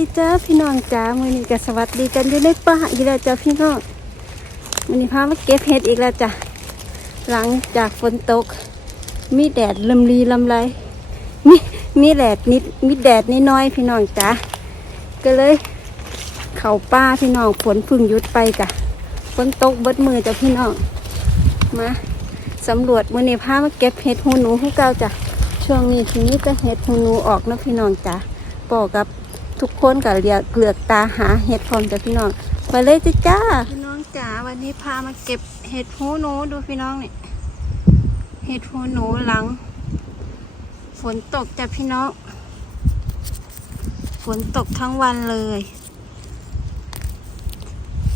ดีจ้าพี่น้องจ้ามือนี้ก็สวัสดีกันอยู่ในป่าอีกแล้วจ้าพี่น้องมือนี้พามาเก็บเห็ดอีกแล้วจ้ะหลังจากฝนตก มีแดดลำลีลำไรมีมีแดดนิดมีแดดนิดน้อยพี่น้องจ้าก็เลย เข่าป้าพี่น้องฝนพึ่งยุดไปจ้ะฝนตกเบิดมือจ้ะพี่น้องมาสำรวจมือนี้พามาเก็บเห็ดหูหนูหูเก่าจ้ะช่วงนี้ทีนี้ก็เห็ดหูหนูออกนะพี่น้องจ้ะปอกับ ทุกคนกับเรียกเกลือกตาหาเห็ดพร้อมจ้ะพี่น้องไปเลยจ้ะจ้าพี่น้องจ๋าวันนี้พามาเก็บเห็ดหูหนูดูพี่น้องนี่เห็ดหูหนูหลัง ฝนตกจ้ะพี่น้อง ฝนตกทั้งวันเลย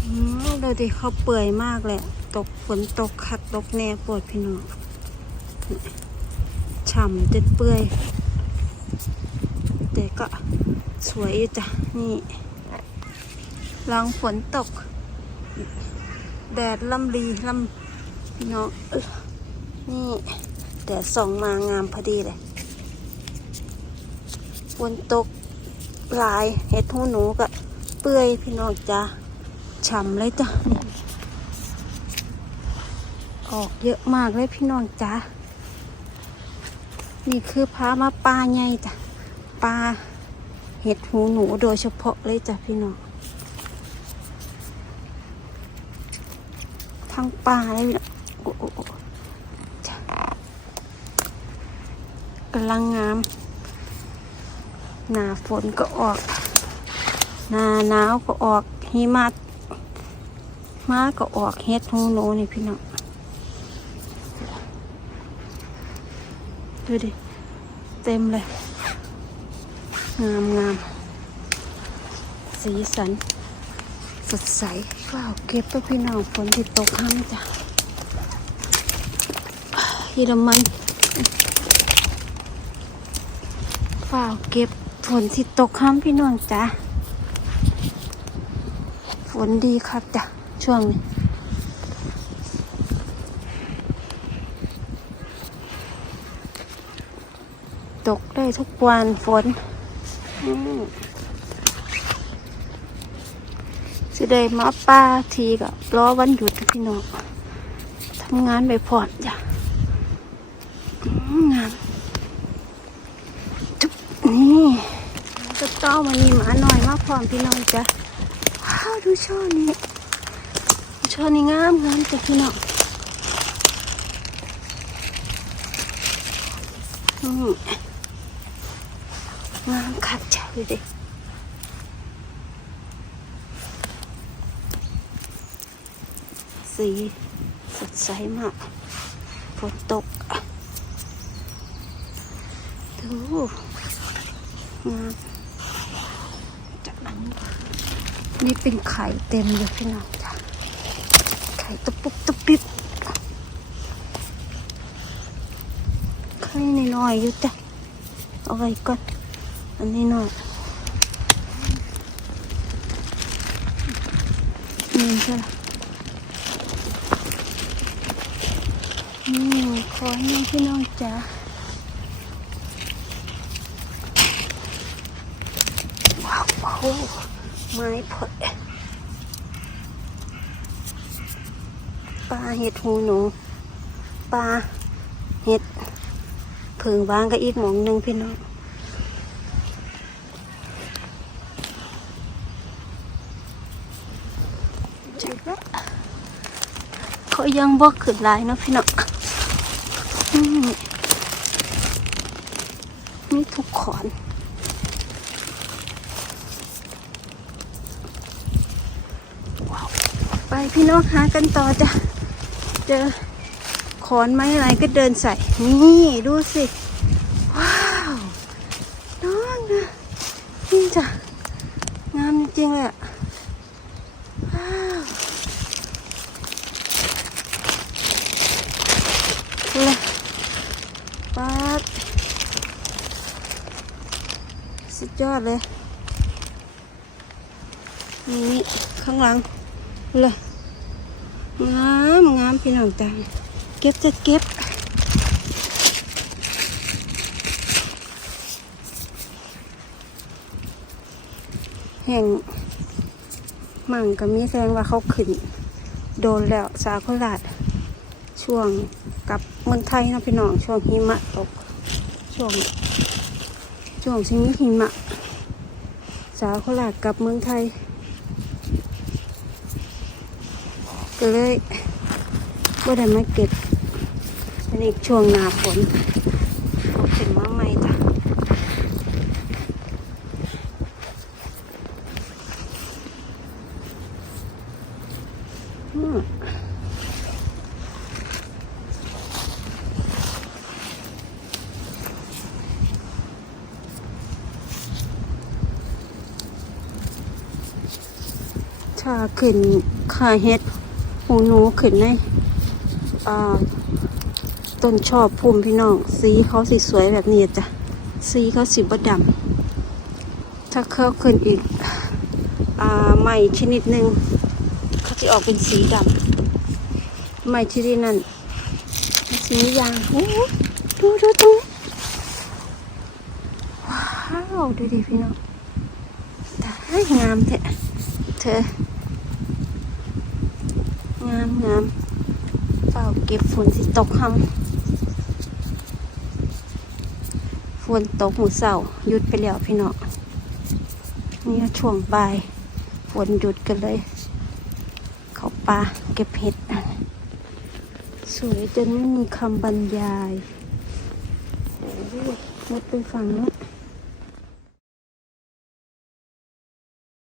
อดูดิเขาเปื่อยมากเลยอะตกฝนตกคักตกแน่ปวดพี่น้องฉ่ำจนเปื่อยแต่ก็ สวยจ้ะ นี่หลังฝนตก แดดลำลีลำพี่น้องออนี่แดดส่องมางามพอดีเลยฝนตกหลายเห็ดหูหนูก็เปื่อยพี่น้องจ้าฉ่ำเลยจ้ะนี่ออกเยอะมากเลยพี่น้องจ้านี่คือพามาปลาไงจ้ะปลา เห็ดหูหนูโดยเฉพาะเลยจ้ะพี่น้องทั้งปลาเลยพี่น้องโอ้โอ้โอ้จ้ะกำลังงาม หนาฝนก็ออก หนาหนาวก็ออกหิมะมาก็ออกเฮ็ดหูหนูนี่พี่น้องดูดิ เต็มเลย งามงามสีสัน สดใสว้าวเก็บไปพี่น้องฝนที่ตกห้างจ้ะเยอรมันว้าวเก็บฝนที่ตกห้ามพี่น้องจ้ะฝนดีครับจ้ะช่วงนี้ตกได้ทุกวันฝน สิได้มาป้าทีก็รอวันหยุดพี่น้องทำงานไปพอดจ้ะงานจุ๊บนี่จะต้อมันมีหมาหน่อยมาพร้อมพี่น้องจ้ะว้าวดูช่อนี้ช่อนี้งามงามจ้ะพี่น้องอืม งามคักจ้ะดูดิสีสดใสมากฝนตก ดูงามจ้ะนี่เป็นไข่เต็มเลยพี่น้องจ้ะไข่ตะปุบตะปิบไข่น้อยๆอยู่จ้ะเอาไว้ก่อน อันนี้หน่อยนี่ใช่ไหมนี่ขอให้พี่น้องจ้าว้าวโอ้ไม้ผลปลาเห็ดหูหนูปลาเห็ดเพิงวางก็อีกหมองหนึ่งพี่น้อง จุดละเขายังบอกขึ้นลายเนาะพี่น้องนี่ทุกขอนไปพี่น้องหากันต่อจ้ะเจอขอนไม้อะไรก็เดินใส่ นี่ดูสิ ว้าว น้องนะนี่จ้ะ งามจริงๆเลยอะว้าวดูเลยป๊าด สุดยอดเลยนี่ข้างหลังเลยงามงามพี่น้องจังเก็บจะเก็บแห่งมั่งก็มีแสดงว่าเขาขึ้น โดนแล้วสาโคราชช่วงกับเมืองไทยนะพี่น้องช่วงหิมะตก ช่วง ช่วงชิมีหิมะ สาวโคราชกลับเมืองไทย ก็เลยบ่ได้มาเก็บอันนี้ช่วงหนาฝนเขาขึ้นมาใหม่จ้ะอืม ถ้าขึ้นขาเฮ็ดหูหนูขึ้นในต้นชอบภูมิพี่น้อง สีเขาสีสวยแบบนี้จ้ะ สีเขาสีบดำถ้าเขาขึ้นอีกอ่าไม้ชนิดหนึ่งเขาจะออกเป็นสีดำไม้ชนิดนั้นสียางโอ้ดูดูตรงนี้ว้าว ดูดิพี่น้องตายงามแท้เธอ งามงามเฝ้าเก็บฝนสิตกคำฝนตกหมูเสาหยุดไปแล้วพี่น้องนี่ช่วงบ่ายฝนหยุดกันเลย เขาป่าเก็บเห็ด สวยจนไม่มีคำบรรยายโอ้ยมุดไปฝั่งนู้น